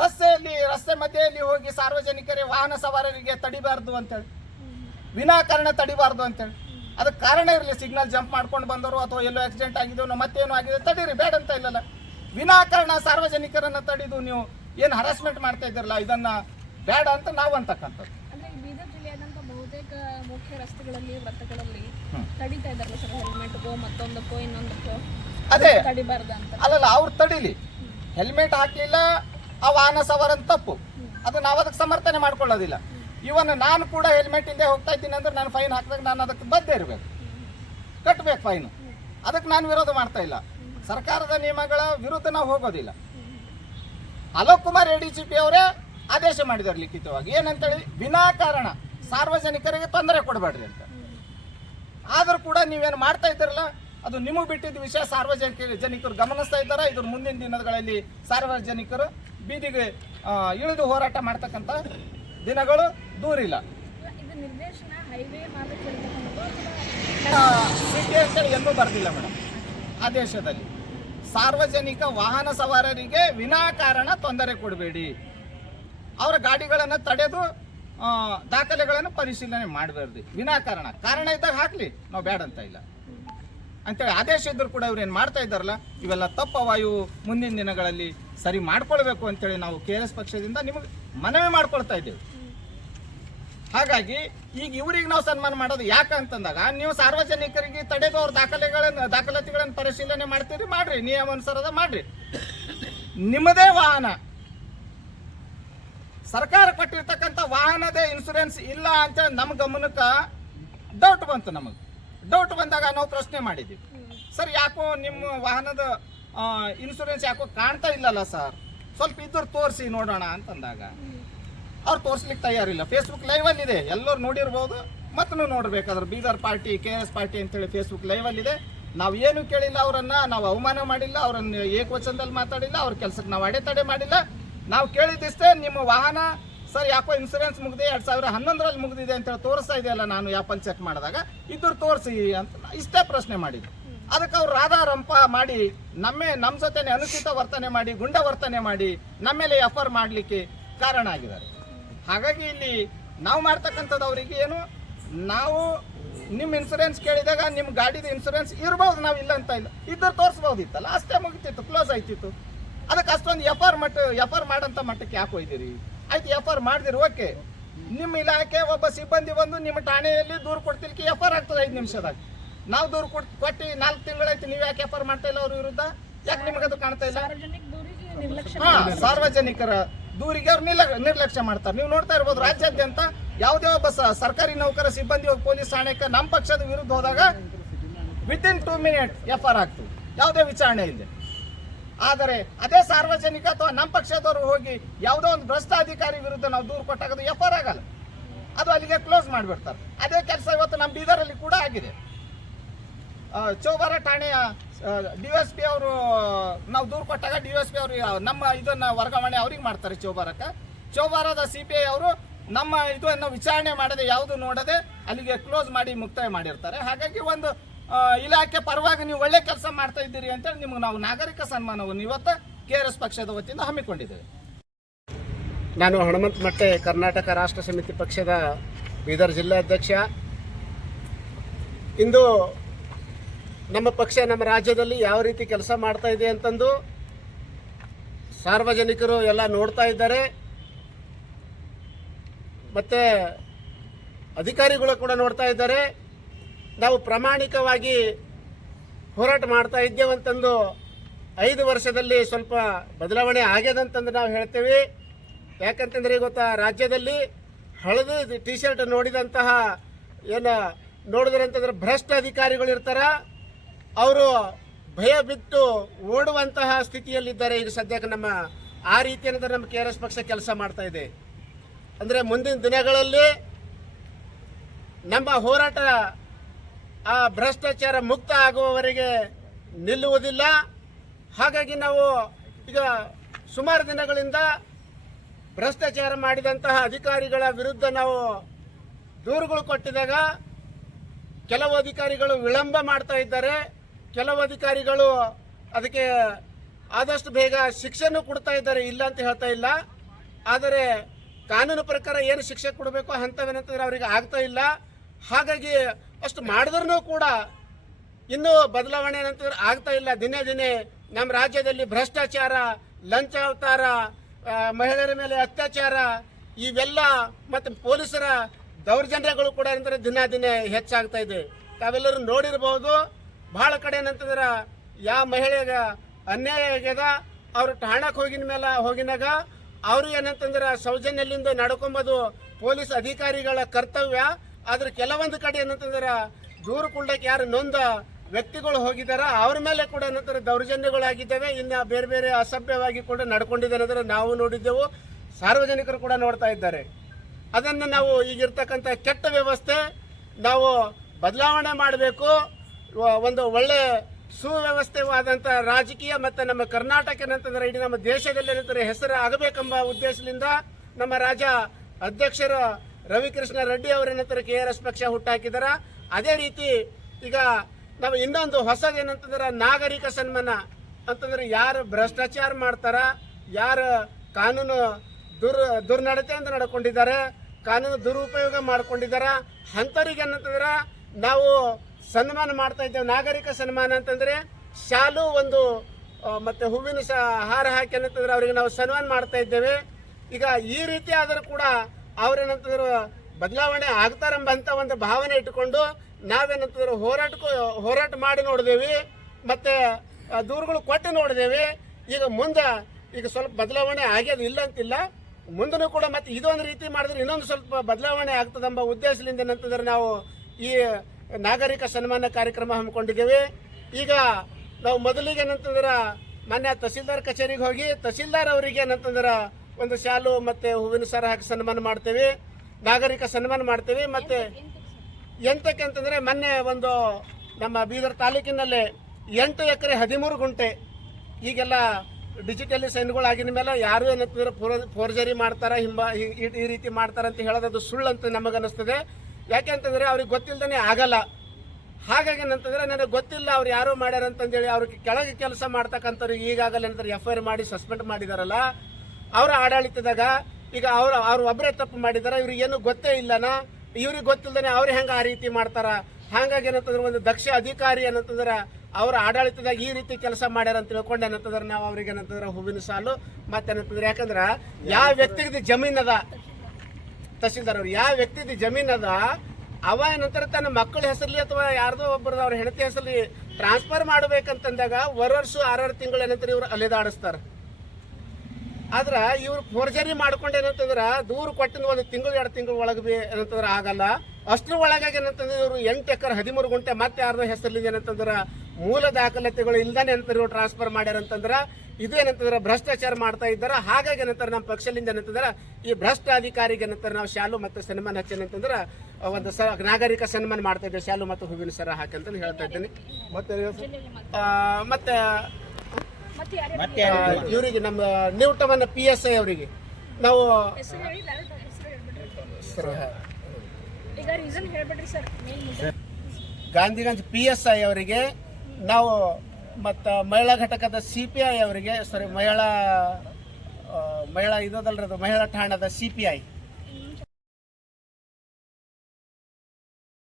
ರಸ್ತೆಯಲ್ಲಿ, ರಸ್ತೆ ಮಧ್ಯೆಯಲ್ಲಿ ಹೋಗಿ ಸಾರ್ವಜನಿಕರೇ ವಾಹನ ಸವಾರರಿಗೆ ತಡಿಬಾರ್ದು ಅಂತೇಳಿ ವಿನಾಕಾರಣ ತಡಿಬಾರ್ದು ಅಂತೇಳಿ ಅದಕ್ಕೆ ಕಾರಣ ಇರಲಿ ಸಿಗ್ನಲ್ ಜಂಪ್ ಮಾಡ್ಕೊಂಡು ಬಂದರು ಅಥವಾ ಎಲ್ಲೋ ಆಕ್ಸಿಡೆಂಟ್ ಆಗಿದೆಯೋ ಮತ್ತೇನೋ ಆಗಿದೆ ತಡೀರಿ ಬೇಡ ಅಂತ ಇಲ್ಲಲ್ಲ. ವಿನಾಕಾರಣ ಸಾರ್ವಜನಿಕರನ್ನ ತಡಿದು ನೀವು ಏನು ಹರಾಸ್ಮೆಂಟ್ ಮಾಡ್ತಾ ಇದ್ದೀರಲ್ಲ ಇದನ್ನ ಬೇಡ ಅಂತ ನಾವು ಅಂತಕ್ಕಂಥದ್ದು. ಅಂದ್ರೆ ಬೀದರ್ ಬಹುತೇಕ ಮುಖ್ಯ ರಸ್ತೆಗಳಲ್ಲಿ. ತಡಿತಾ ಇದಾರಲ್ಲ ಸರ್ ಹೆಲ್ಮೆಟ್ಗೋ ಮತ್ತೊಂದಕ್ಕೋ ಇನ್ನೊಂದಕ್ಕೋ ಅದೇ ತಡಿಬಾರ್ದ ಅಂತ. ಅಲ್ಲಲ್ಲ ಅವ್ರು ತಡಿಲಿ. ಹೆಲ್ಮೆಟ್ ಹಾಕಲಿಲ್ಲ ಆ ವಾಹನ ಸವಾರನ್ ತಪ್ಪು. ಅದು ನಾವು ಅದಕ್ಕೆ ಸಮರ್ಥನೆ ಮಾಡ್ಕೊಳ್ಳೋದಿಲ್ಲ. ಇವನ್ ನಾನು ಕೂಡ ಹೆಲ್ಮೆಟ್ ಇಂದೇ ಹೋಗ್ತಾ ಇದ್ದೀನಿ ಅಂದ್ರೆ ನಾನು ಫೈನ್ ಹಾಕಿದಾಗ ನಾನು ಅದಕ್ಕೆ ಬದ್ಧ ಇರಬೇಕು. ಕಟ್ಟಬೇಕು ಫೈನ್ ಅದಕ್ಕೆ ನಾನು ವಿರೋಧ ಮಾಡ್ತಾ ಇಲ್ಲ. ಸರ್ಕಾರದ ನಿಯಮಗಳ ವಿರುದ್ಧ ನಾವು ಹೋಗೋದಿಲ್ಲ. ಅಲೋಕ್ ಕುಮಾರ್ ಪಿ ಅವರೇ ಆದೇಶ ಮಾಡಿದ್ದಾರೆ ಲಿಖಿತವಾಗಿ. ಏನಂತೇಳಿ ವಿನಾಕಾರಣ ಸಾರ್ವಜನಿಕರಿಗೆ ತೊಂದರೆ ಕೊಡಬೇಡ್ರಿ ಅಂತ. ಆದರೂ ಕೂಡ ನೀವೇನು ಮಾಡ್ತಾ ಇದ್ದೀರಲ್ಲ, ಅದು ನಿಮಗೆ ಬಿಟ್ಟಿದ್ದ ವಿಷಯ. ಸಾರ್ವಜನಿಕ ಜನಿಕರು ಗಮನಿಸ್ತಾ ಇದ್ದಾರೆ. ಇದ್ರ ಮುಂದಿನ ದಿನಗಳಲ್ಲಿ ಸಾರ್ವಜನಿಕರು ಬೀದಿಗೆ ಇಳಿದು ಹೋರಾಟ ಮಾಡ್ತಕ್ಕಂಥ ದಿನಗಳು ದೂರಿಲ್ಲ. ಸಿಟಿ ಅಂತೇಳಿ ಎಲ್ಲೂ ಬರ್ದಿಲ್ಲ ಮೇಡಮ್ ಆದೇಶದಲ್ಲಿ ಸಾರ್ವಜನಿಕ ವಾಹನ ಸವಾರರಿಗೆ ವಿನಾಕಾರಣ ತೊಂದರೆ ಕೊಡಬೇಡಿ. ಅವರ ಗಾಡಿಗಳನ್ನು ತಡೆದು ದಾಖಲೆಗಳನ್ನು ಪರಿಶೀಲನೆ ಮಾಡಬಾರ್ದು. ವಿನಾಕಾರಣ ಕಾರಣ. ಇದ್ದಾಗ ಹಾಕ್ಲಿ. ನಾವು ಬೇಡ ಅಂತ ಇಲ್ಲ. ಅಂತೇಳಿ ಆದೇಶ ಇದ್ರು ಕೂಡ ಇವ್ರು ಏನು ಮಾಡ್ತಾ ಇದ್ದಾರಲ್ಲ ಇವೆಲ್ಲ ತಪ್ಪವ ಇವು ಮುಂದಿನ ದಿನಗಳಲ್ಲಿ ಸರಿ ಮಾಡ್ಕೊಳ್ಬೇಕು ಅಂತೇಳಿ ನಾವು ಕೆ ಎಸ್ ಪಕ್ಷದಿಂದ ನಿಮಗೆ ಮನವಿ ಮಾಡ್ಕೊಳ್ತಾ ಇದ್ದೇವೆ. ಹಾಗಾಗಿ ಈಗ ಇವ್ರಿಗೆ ನಾವು ಸನ್ಮಾನ ಮಾಡೋದು ಯಾಕಂತಂದಾಗ ನೀವು ಸಾರ್ವಜನಿಕರಿಗೆ ತಡೆದು ಅವ್ರ ದಾಖಲೆಗಳನ್ನು, ದಾಖಲಾತಿಗಳನ್ನು ಪರಿಶೀಲನೆ ಮಾಡ್ತೀರಿ, ಮಾಡ್ರಿ, ನಿಯಮಾನುಸಾರದ ಮಾಡ್ರಿ. ನಿಮ್ಮದೇ ವಾಹನ. ಸರ್ಕಾರ ಕೊಟ್ಟಿರ್ತಕ್ಕಂಥ ವಾಹನದೇ ಇನ್ಸೂರೆನ್ಸ್ ಇಲ್ಲ ಅಂತ ನಮ್ಮ ಗಮನಕ್ಕೆ ಡೌಟ್ ಬಂತು ನಮಗೆ. ಡೌಟ್ ಬಂದಾಗ ನಾವು ಪ್ರಶ್ನೆ ಮಾಡಿದ್ವಿ. ಸರ್, ಯಾಕೋ ನಿಮ್ಮ ವಾಹನದ ಇನ್ಸೂರೆನ್ಸ್ ಯಾಕೋ ಕಾಣ್ತಾ ಇಲ್ಲಲ್ಲ ಸರ್? ಸ್ವಲ್ಪ ಇದ್ರ ತೋರಿಸಿ ನೋಡೋಣ ಅಂತಂದಾಗ. ಅವ್ರು ತೋರಿಸ್ಲಿಕ್ಕೆ ತಯಾರಿಲ್ಲ. ಫೇಸ್ಬುಕ್ ಲೈವಲ್ಲಿ ಇದೆ. ಎಲ್ಲರೂ ನೋಡಿರ್ಬೋದು. ಮತ್ತೂ ನೋಡ್ಬೇಕಾದ್ರೆ Bidar party, K S party ಅಂತೇಳಿ ಫೇಸ್ಬುಕ್ ಲೈವ್ ಇದೆ. ನಾವು ಏನು ಕೇಳಿಲ್ಲ ಅವರನ್ನ, ನಾವು ಅವಮಾನ ಮಾಡಿಲ್ಲ, ಅವರನ್ನು ಏಕವಚನದಲ್ಲಿ ಮಾತಾಡಿಲ್ಲ, ಅವ್ರ ಕೆಲಸಕ್ಕೆ ನಾವು ಅಡೆತಡೆ ಮಾಡಿಲ್ಲ. ನಾವು ಕೇಳಿದಿಷ್ಟೇ ನಿಮ್ಮ ವಾಹನ, ಸರ್ ಯಾಕೋ ಇನ್ಸೂರೆನ್ಸ್ ಮುಗಿದೆ ಎರಡು ಸಾವಿರ ಹನ್ನೊಂದರಲ್ಲಿ ಮುಗಿದಿದೆ ಅಂತೇಳಿ ತೋರಿಸ್ತಾ ಇದೆಯಲ್ಲ ನಾನು ಯಾಪಲ್ಲಿ ಚೆಕ್ ಮಾಡಿದಾಗ, ಇದ್ರ ತೋರಿಸಿ ಅಂತ ಇಷ್ಟೇ ಪ್ರಶ್ನೆ ಮಾಡಿದ್ರು ಅದಕ್ಕೆ ಅವ್ರು ರಾಧಾರಂಪ ಮಾಡಿ, ನಮ್ಮೇ ನಮ್ಮ ಜೊತೆನೆ ಅನುಚಿತ ವರ್ತನೆ ಮಾಡಿ, ಗುಂಡ ವರ್ತನೆ ಮಾಡಿ ನಮ್ಮ ಮೇಲೆ ಎಫ್ ಆರ್ ಮಾಡಲಿಕ್ಕೆ ಕಾರಣ ಆಗಿದ್ದಾರೆ. ಹಾಗಾಗಿ ಇಲ್ಲಿ ನಾವು ಮಾಡ್ತಕ್ಕಂಥದ್ದು ಅವರಿಗೆ ಏನು? ನಾವು ನಿಮ್ಮ ಇನ್ಸೂರೆನ್ಸ್ ಕೇಳಿದಾಗ ನಿಮ್ಮ ಗಾಡಿದು ಇನ್ಸೂರೆನ್ಸ್ ಇರ್ಬೋದು ನಾವು ಇಲ್ಲ ಅಂತ ಇಲ್ಲ. ಇದ್ದರೆ ತೋರಿಸ್ಬೋದಿತ್ತಲ್ಲ ಅಷ್ಟೇ ಮುಗಿತಿತ್ತು ಕ್ಲೋಸ್ ಆಯ್ತಿತ್ತು. ಅದಕ್ಕೆ ಅಷ್ಟೊಂದು ಎಫ್ ಆರ್ ಮಟ್ಟ ಎಫ್ ಆರ್ ಮಾಡಂತ ಮಟ್ಟಕ್ಕೆ ಯಾಕೆ ಹೋಯ್ದಿರಿ? ಆಯ್ತು ಎಫ್ ಆರ್ ಮಾಡಿದಿರಿ ಓಕೆ ನಿಮ್ಮ ಇಲಾಖೆ ಒಬ್ಬ ಸಿಬ್ಬಂದಿ ಬಂದು ನಿಮ್ಮ ಠಾಣೆಯಲ್ಲಿ ದೂರು ಕೊಡ್ತಿಲ್ಕಿ ಎಫ್ ಆರ್ ಆಗ್ತದೆ ಐದು ನಿಮಿಷದಾಗ. ನಾವು ದೂರು ಕೊಟ್ಟು ಕೊಟ್ಟು ನಾಲ್ಕು ತಿಂಗಳಾಯ್ತು ನೀವು ಯಾಕೆ ಎಫ್ ಆರ್ ಮಾಡ್ತಾ ಇಲ್ಲ ಅವ್ರ ವಿರುದ್ಧ? ಯಾಕೆ ನಿಮಗದು ಅದು ಕಾಣ್ತಾ ಇಲ್ಲ? ಸಾರ್ವಜನಿಕರ ದೂರಿಗೆ ಅವ್ರು ನಿರ್ಲ, ನಿರ್ಲಕ್ಷ್ಯ ಮಾಡ್ತಾರೆ. ನೀವು ನೋಡ್ತಾ ಇರ್ಬೋದು, ರಾಜ್ಯಾದ್ಯಂತ ಯಾವುದೇ ಒಬ್ಬ ಸರ್ಕಾರಿ ನೌಕರ ಸಿಬ್ಬಂದಿ ಪೊಲೀಸ್ ಠಾಣೆಗೆ ನಮ್ಮ ಪಕ್ಷದ ವಿರುದ್ಧ ಹೋದಾಗ within two minute F R ಆಗ್ತದೆ. ಯಾವುದೇ ವಿಚಾರಣೆ ಇದೆ ಆದರೆ ಅದೇ ಸಾರ್ವಜನಿಕ ಅಥವಾ ನಮ್ಮ ಪಕ್ಷದವರು ಹೋಗಿ ಯಾವುದೋ ಒಂದು ಭ್ರಷ್ಟ ಅಧಿಕಾರಿ ವಿರುದ್ಧ ನಾವು ದೂರು ಕೊಟ್ಟಾಗ ಅದು ಎಫ್ ಆರ್ ಆಗಲ್ಲ. ಅದು ಅಲ್ಲಿಗೆ ಕ್ಲೋಸ್ ಮಾಡಿಬಿಡ್ತಾರೆ. ಅದೇ ಕೆಲಸ ಇವತ್ತು ನಮ್ಮ ಬೀದರಲ್ಲಿ ಕೂಡ ಆಗಿದೆ. ಚೌಬಾರ ಠಾಣೆಯ ಡಿ ಎಸ್ ಪಿ ಅವರು, ನಾವು ದೂರು ಕೊಟ್ಟಾಗ ಡಿ ಎಸ್ ಪಿ ಅವರು ನಮ್ಮ ಇದನ್ನ ವರ್ಗಾವಣೆ ಅವ್ರಿಗೆ ಮಾಡ್ತಾರೆ ಚೌಬಾರಕ್ಕೆ. ಚೌಬಾರದ ಸಿ ಪಿ ಐ ಅವರು ನಮ್ಮ ಇದನ್ನು ವಿಚಾರಣೆ ಮಾಡದೆ ಯಾವುದು ನೋಡದೆ ಅಲ್ಲಿಗೆ ಕ್ಲೋಸ್ ಮಾಡಿ ಮುಕ್ತಾಯ ಮಾಡಿರ್ತಾರೆ. ಹಾಗಾಗಿ ಒಂದು ಇಲಾಖೆ ಪರವಾಗಿ ನೀವು ಒಳ್ಳೆ ಕೆಲಸ ಮಾಡ್ತಾ ಇದ್ದೀರಿ ಅಂತೇಳಿ ನಿಮ್ಗೆ ನಾವು ನಾಗರಿಕ ಸನ್ಮಾನವನ್ನು ಇವತ್ತು ಕೆ ಆರ್ ಎಸ್ ಪಕ್ಷದ ವತಿಯಿಂದ ಹಮ್ಮಿಕೊಂಡಿದ್ದೇವೆ. ನಾನು ಹನುಮಂತ ಮಟ್ಟೆ ಕರ್ನಾಟಕ ರಾಷ್ಟ್ರ ಸಮಿತಿ ಪಕ್ಷದ ಬೀದರ್ ಜಿಲ್ಲಾಧ್ಯಕ್ಷ. ಇಂದು ನಮ್ಮ ಪಕ್ಷ ನಮ್ಮ ರಾಜ್ಯದಲ್ಲಿ ಯಾವ ರೀತಿ ಕೆಲಸ ಮಾಡ್ತಾ ಇದೆ ಅಂತಂದು ಸಾರ್ವಜನಿಕರು ಎಲ್ಲ ನೋಡ್ತಾ ಇದ್ದಾರೆ. ಮತ್ತು ಅಧಿಕಾರಿಗಳು ಕೂಡ ನೋಡ್ತಾ ಇದ್ದಾರೆ. ನಾವು ಪ್ರಾಮಾಣಿಕವಾಗಿ ಹೋರಾಟ ಮಾಡ್ತಾ ಇದ್ದೇವಂತಂದು ಐದು ವರ್ಷದಲ್ಲಿ ಸ್ವಲ್ಪ ಬದಲಾವಣೆ ಆಗ್ಯದಂತಂದು ನಾವು ಹೇಳ್ತೇವೆ. ಯಾಕಂತಂದ್ರೆ ಗೊತ್ತಾ, ರಾಜ್ಯದಲ್ಲಿ ಹಳದಿ ಟಿ ಶರ್ಟ್ ನೋಡಿದಂತಹ ಏನ ನೋಡಿದ್ರೆ ಅಂತಂದ್ರೆ ಭ್ರಷ್ಟ ಅಧಿಕಾರಿಗಳು ಇರ್ತಾರ ಅವರು ಭಯ ಬಿಟ್ಟು ಓಡುವಂತಹ ಸ್ಥಿತಿಯಲ್ಲಿದ್ದಾರೆ. ಈಗ ಸದ್ಯಕ್ಕೆ ನಮ್ಮ ಆ ರೀತಿ ಏನಂದ್ರೆ ನಮ್ಮ ಕೆ ಆರ್ ಎಸ್ ಪಕ್ಷ ಕೆಲಸ ಮಾಡ್ತಾ ಇದೆ. ಅಂದರೆ ಮುಂದಿನ ದಿನಗಳಲ್ಲಿ ನಮ್ಮ ಹೋರಾಟ ಆ ಭ್ರಷ್ಟಾಚಾರ ಮುಕ್ತ ಆಗುವವರೆಗೆ ನಿಲ್ಲುವುದಿಲ್ಲ. ಹಾಗಾಗಿ ನಾವು ಈಗ ಸುಮಾರು ದಿನಗಳಿಂದ ಭ್ರಷ್ಟಾಚಾರ ಮಾಡಿದಂತಹ ಅಧಿಕಾರಿಗಳ ವಿರುದ್ಧ ನಾವು ದೂರುಗಳು ಕೊಟ್ಟಿದಾಗ ಕೆಲವು ಅಧಿಕಾರಿಗಳು ವಿಳಂಬ ಮಾಡ್ತಾ ಇದ್ದಾರೆ. ಕೆಲವು ಅಧಿಕಾರಿಗಳು ಅದಕ್ಕೆ ಆದಷ್ಟು ಬೇಗ ಶಿಕ್ಷೆನೂ ಕೊಡ್ತಾ ಇದ್ದಾರೆ, ಇಲ್ಲ ಅಂತ ಹೇಳ್ತಾ ಇಲ್ಲ. ಆದರೆ ಕಾನೂನು ಪ್ರಕಾರ ಏನು ಶಿಕ್ಷೆ ಕೊಡಬೇಕು ಅಂಥವೇನಂತಂದ್ರೆ ಅವರಿಗೆ ಆಗ್ತಾ ಇಲ್ಲ. ಹಾಗಾಗಿ ಅಷ್ಟು ಮಾಡಿದ್ರೂ ಕೂಡ ಇನ್ನೂ ಬದಲಾವಣೆ ಏನಂತಂದ್ರೆ ಆಗ್ತಾ ಇಲ್ಲ. ದಿನೇ ದಿನೇ ನಮ್ಮ ರಾಜ್ಯದಲ್ಲಿ ಭ್ರಷ್ಟಾಚಾರ ಲಂಚ ಅವತಾರ ಮಹಿಳೆಯರ ಮೇಲೆ ಅತ್ಯಾಚಾರ, ಇವೆಲ್ಲ ಮತ್ತು ಪೊಲೀಸರ ದೌರ್ಜನ್ಯಗಳು ಕೂಡ ಏನಂದ್ರೆ ದಿನ ದಿನೇ ಹೆಚ್ಚಾಗ್ತಾ ಇದೆ. ತಾವೆಲ್ಲರೂ ನೋಡಿರ್ಬೋದು. ಬಹಳ ಕಡೆ ಏನಂತಂದ್ರೆ ಯಾವ ಮಹಿಳೆಗ ಅನ್ಯಾಯ ಆಗ್ಯದ, ಅವ್ರ ಠಾಣಕ್ಕೆ ಹೋಗಿನ ಮೇಲೆ ಹೋಗಿನಾಗ, ಅವರು ಏನಂತಂದ್ರೆ ಸೌಜನ್ಯಲಿಂದ ನಡ್ಕೊಂಬೋದು ಪೊಲೀಸ್ ಅಧಿಕಾರಿಗಳ ಕರ್ತವ್ಯ. ಆದ್ರೆ ಕೆಲವೊಂದು ಕಡೆ ಏನಂತಂದ್ರೆ ದೂರು ಕುಳ್ಳಕ್ಕೆ ಯಾರು ನೊಂದ ವ್ಯಕ್ತಿಗಳು ಹೋಗಿದಾರ, ಅವ್ರ ಮೇಲೆ ಕೂಡ ಏನಂತಾರೆ ದೌರ್ಜನ್ಯಗಳಾಗಿದ್ದಾವೆ. ಇನ್ನು ಬೇರೆ ಬೇರೆ ಅಸಭ್ಯವಾಗಿ ಕೂಡ ನಡ್ಕೊಂಡಿದ್ದಾರೆ ಅಂದ್ರೆ ನಾವು ನೋಡಿದ್ದೆವು. ಸಾರ್ವಜನಿಕರು ಕೂಡ ನೋಡ್ತಾ ಇದ್ದಾರೆ. ಅದನ್ನು ನಾವು ಈಗಿರ್ತಕ್ಕಂಥ ಕೆಟ್ಟ ವ್ಯವಸ್ಥೆ, ನಾವು ಬದಲಾವಣೆ ಮಾಡಬೇಕು. ಒಂದು ಒಳ್ಳೆ ಸುವ್ಯವಸ್ಥೆವಾದಂಥ ರಾಜಕೀಯ ಮತ್ತು ನಮ್ಮ ಕರ್ನಾಟಕ ಏನಂತಂದ್ರೆ ಇಡೀ ನಮ್ಮ ದೇಶದಲ್ಲಿ ಏನಂತಾರೆ ಹೆಸರು ಆಗಬೇಕೆಂಬ ಉದ್ದೇಶದಿಂದ ನಮ್ಮ ರಾಜ ಅಧ್ಯಕ್ಷರು ರವಿಕೃಷ್ಣ ರೆಡ್ಡಿ ಅವರೇನಂತಾರೆ ಕೆ ಆರ್ ಎಸ್ ಪಕ್ಷ ಹುಟ್ಟಾಕಿದಾರ. ಅದೇ ರೀತಿ ಈಗ ನಾವು ಇನ್ನೊಂದು ಹೊಸದೇನಂತಂದ್ರೆ ನಾಗರಿಕ ಸನ್ಮಾನ ಅಂತಂದ್ರೆ ಯಾರು ಭ್ರಷ್ಟಾಚಾರ ಮಾಡ್ತಾರ, ಯಾರು ಕಾನೂನು ದುರ್, ದುರ್ನಡತೆ ಅಂತ ನಡ್ಕೊಂಡಿದ್ದಾರೆ, ಕಾನೂನು ದುರುಪಯೋಗ ಮಾಡ್ಕೊಂಡಿದ್ದಾರೆ. ಅಂಥವ್ರಿಗೆ ಏನಂತಂದ್ರೆ ನಾವು ಸನ್ಮಾನ ಮಾಡ್ತಾ ಇದ್ದೇವೆ. ನಾಗರಿಕ ಸನ್ಮಾನ ಅಂತಂದ್ರೆ ಶಾಲು ಒಂದು ಮತ್ತು ಹೂವಿನ ಸ ಹಾರ ಹಾಕಿ ಏನಂತಂದ್ರೆ ಅವರಿಗೆ ನಾವು ಸನ್ಮಾನ ಮಾಡ್ತಾ ಇದ್ದೇವೆ. ಈಗ ಈ ರೀತಿ ಆದರೂ ಕೂಡ ಅವ್ರೇನಂತಂದ್ರೆ ಬದಲಾವಣೆ ಆಗ್ತಾರೆಂಬಂಥ ಒಂದು ಭಾವನೆ ಇಟ್ಟುಕೊಂಡು ನಾವೇನಂತಂದ್ರೆ ಹೋರಾಟಕ್ಕೂ, ಹೋರಾಟ ಮಾಡಿ ನೋಡಿದೇವಿ. ಮತ್ತೆ ದೂರುಗಳು ಕೊಟ್ಟು ನೋಡಿದೇವಿ. ಈಗ ಮುಂದೆ ಈಗ ಸ್ವಲ್ಪ ಬದಲಾವಣೆ ಆಗ್ಯದ ಇಲ್ಲ ಅಂತಿಲ್ಲ. ಮುಂದೂ ಕೂಡ ಮತ್ತೆ ಇದೊಂದು ರೀತಿ ಮಾಡಿದ್ರೆ ಇನ್ನೊಂದು ಸ್ವಲ್ಪ ಬದಲಾವಣೆ ಆಗ್ತದೆ ಎಂಬ ಉದ್ದೇಶದಿಂದ ಏನಂತಂದ್ರೆ ನಾವು ಈ ನಾಗರಿಕ ಸನ್ಮಾನ ಕಾರ್ಯಕ್ರಮ ಹಮ್ಮಿಕೊಂಡಿದ್ದೇವೆ. ಈಗ ನಾವು ಮೊದಲಿಗೆ ಏನಂತಂದ್ರೆ ಮಾನ್ಯ ತಹಸೀಲ್ದಾರ್ ಕಚೇರಿಗೆ ಹೋಗಿ ತಹಸೀಲ್ದಾರ್ ಅವರಿಗೆ ಏನಂತಂದ್ರೆ ಒಂದು ಶಾಲು ಮತ್ತೆ ಹೂವಿನ ಸರ ಹಾಕಿ ಸನ್ಮಾನ ಮಾಡ್ತೇವೆ. ನಾಗರಿಕ ಸನ್ಮಾನ ಮಾಡ್ತೇವೆ ಮತ್ತೆ ಎಂತಕ್ಕೆ ಅಂತಂದರೆ ಮೊನ್ನೆ ಒಂದು ನಮ್ಮ ಬೀದರ್ ತಾಲೂಕಿನಲ್ಲಿ ಎಂಟು ಎಕರೆ ಹದಿಮೂರು ಗುಂಟೆ ಈಗೆಲ್ಲ ಡಿಜಿಟಲಿ ಸೈನ್ಗಳಾಗಿನ ಮೇಲೆ ಯಾರು ಏನಂತಂದ್ರೆ ಫೋರ್ಜರಿ ಮಾಡ್ತಾರೆ, ಹಿಂಬ ಈ- ರೀತಿ ಮಾಡ್ತಾರೆ ಅಂತ ಹೇಳೋದು ಅದು ಸುಳ್ಳು ಅಂತ ನಮಗನ್ನಿಸ್ತದೆ. ಯಾಕೆ ಅಂತಂದ್ರೆ ಅವ್ರಿಗೆ ಗೊತ್ತಿಲ್ಲದೇ ಆಗಲ್ಲ. ಹಾಗಾಗಿ ಏನಂತಂದ್ರೆ ನನಗೆ ಗೊತ್ತಿಲ್ಲ ಅವ್ರು ಯಾರೋ ಮಾಡ್ಯಾರ ಅಂತಂದೇಳಿ ಅವ್ರಿಗೆ ಕೆಳಗೆ ಕೆಲಸ ಮಾಡ್ತಕ್ಕಂಥವ್ರು ಈಗಾಗಲೇ ನಂತರ ಎಫ್ ಐ ಆರ್ ಮಾಡಿ ಸಸ್ಪೆಂಡ್ ಮಾಡಿದಾರಲ್ಲ, ಅವರ ಆಡಳಿತದಾಗ ಈಗ ಅವ್ರು ಅವ್ರು ಒಬ್ಬರೇ ತಪ್ಪು ಮಾಡಿದಾರ, ಇವ್ರಿಗೆ ಏನು ಗೊತ್ತೇ ಇಲ್ಲನ? ಇವ್ರಿಗೆ ಗೊತ್ತಿಲ್ಲದೇ ಅವ್ರು ಹೆಂಗೆ ಆ ರೀತಿ ಮಾಡ್ತಾರ? ಹಾಗಾಗಿ ಏನಂತಂದ್ರೆ ಒಂದು ದಕ್ಷ ಅಧಿಕಾರಿ ಏನಂತಂದ್ರೆ ಅವ್ರ ಆಡಳಿತದಾಗ ಈ ರೀತಿ ಕೆಲಸ ಮಾಡ್ಯಾರ ಅಂತ ತಿಳ್ಕೊಂಡು ಏನಂತಂದ್ರೆ ನಾವು ಅವ್ರಿಗೆ ಏನಂತಂದ್ರೆ ಹೂವಿನ ಸಾಲು, ಮತ್ತೆ ಏನಂತಂದ್ರೆ ಯಾಕಂದ್ರೆ ಯಾವ ವ್ಯಕ್ತಿಗೆ ಜಮೀನದ ತಹಸೀಲ್ದಾರ್ ಅವ್ರು, ಯಾವ ವ್ಯಕ್ತಿದ ಜಮೀನ್ ಅದ, ಅವ ಏನಂತಾರೆ ತನ್ನ ಮಕ್ಕಳ ಹೆಸರಲ್ಲಿ ಅಥವಾ ಯಾರ್ದೋ ಒಬ್ಬರದ ಅವ್ರ ಹೆಂಡತಿ ಹೆಸರಲ್ಲಿ ಟ್ರಾನ್ಸ್ಫರ್ ಮಾಡ್ಬೇಕಂತಂದಾಗ ವರ್ ವರ್ಷ ಆರಾರು ತಿಂಗಳ ನಂತರ ಇವ್ರು ಅಲೆದಾಡಿಸ್ತಾರ. ಆದ್ರ ಇವ್ರು ಫೋರ್ಜರಿ ಮಾಡ್ಕೊಂಡು ಏನಂತಂದ್ರೆ ದೂರು ಕೊಟ್ಟಿನ ಒಂದು ತಿಂಗಳು ಎರಡು ತಿಂಗಳ ಒಳಗೆ ಬಿ ಏನಂತಂದ್ರೆ ಆಗಲ್ಲ. ಅಷ್ಟ್ರ ಒಳಗಾಗಿ ಏನಂತಂದ್ರೆ ಇವರು ಎಂಟು ಎಕರೆ ಹದಿಮೂರು ಗುಂಟೆ ಮತ್ತೆ ಯಾರ್ದೋ ಹೆಸರಲ್ಲಿ ಏನಂತಂದ್ರೆ ಮೂಲ ದಾಖಲಾತಿಗಳು ಇಲ್ದಾನೆ ಏನಂತಾರೆ ಇವ್ರು ಟ್ರಾನ್ಸ್ಫರ್ ಮಾಡ್ಯಾರ ಅಂತಂದ್ರೆ ಇದು ಏನಂತಂದ್ರೆ ಭ್ರಷ್ಟಾಚಾರ ಮಾಡ್ತಾ ಇದ್ದಾರೆ. ಹಾಗಾಗಿ ಏನಂತಾರೆ ನಮ್ಮ ಪಕ್ಷದಿಂದ ಏನಂತಂದ್ರೆ ಈ ಭ್ರಷ್ಟ ಅಧಿಕಾರಿಗೆ ಏನಂತಾರೆ ನಾವು ಶಾಲು ಮತ್ತು ಸನ್ಮಾನ ಹಚ್ಚೇನಂತಂದ್ರೆ ಒಂದು ಸ ನಾಗರಿಕ ಸನ್ಮಾನ ಮಾಡ್ತಾ ಇದ್ದೇವೆ. ಶಾಲು ಮತ್ತು ಹೂವಿನ ಸರ ಹಾಕಿ ಅಂತ ಹೇಳ್ತಾ ಇದ್ದೀನಿ. ಮತ್ತೆ ಮತ್ತೆ ಮತ್ತೆ ಇವರಿಗೆ ನಮ್ಮ ನ್ಯೂಟಮನ್ ಪಿ ಎಸ್ ಐ ಅವರಿಗೆ. ನಾವು ಗಾಂಧಿಗಂಜ್ ಪಿ ಎಸ್ ಐ ಅವರಿಗೆ ನಾವು ಮತ್ತು ಮಹಿಳಾ ಘಟಕದ ಸಿ ಪಿ ಐ ಅವರಿಗೆ ಸಾರಿ ಮಹಿಳಾ ಮಹಿಳಾ ಇದದಲ್ರಿ ಅದು ಮಹಿಳಾ ಠಾಣದ ಸಿ ಪಿ ಐ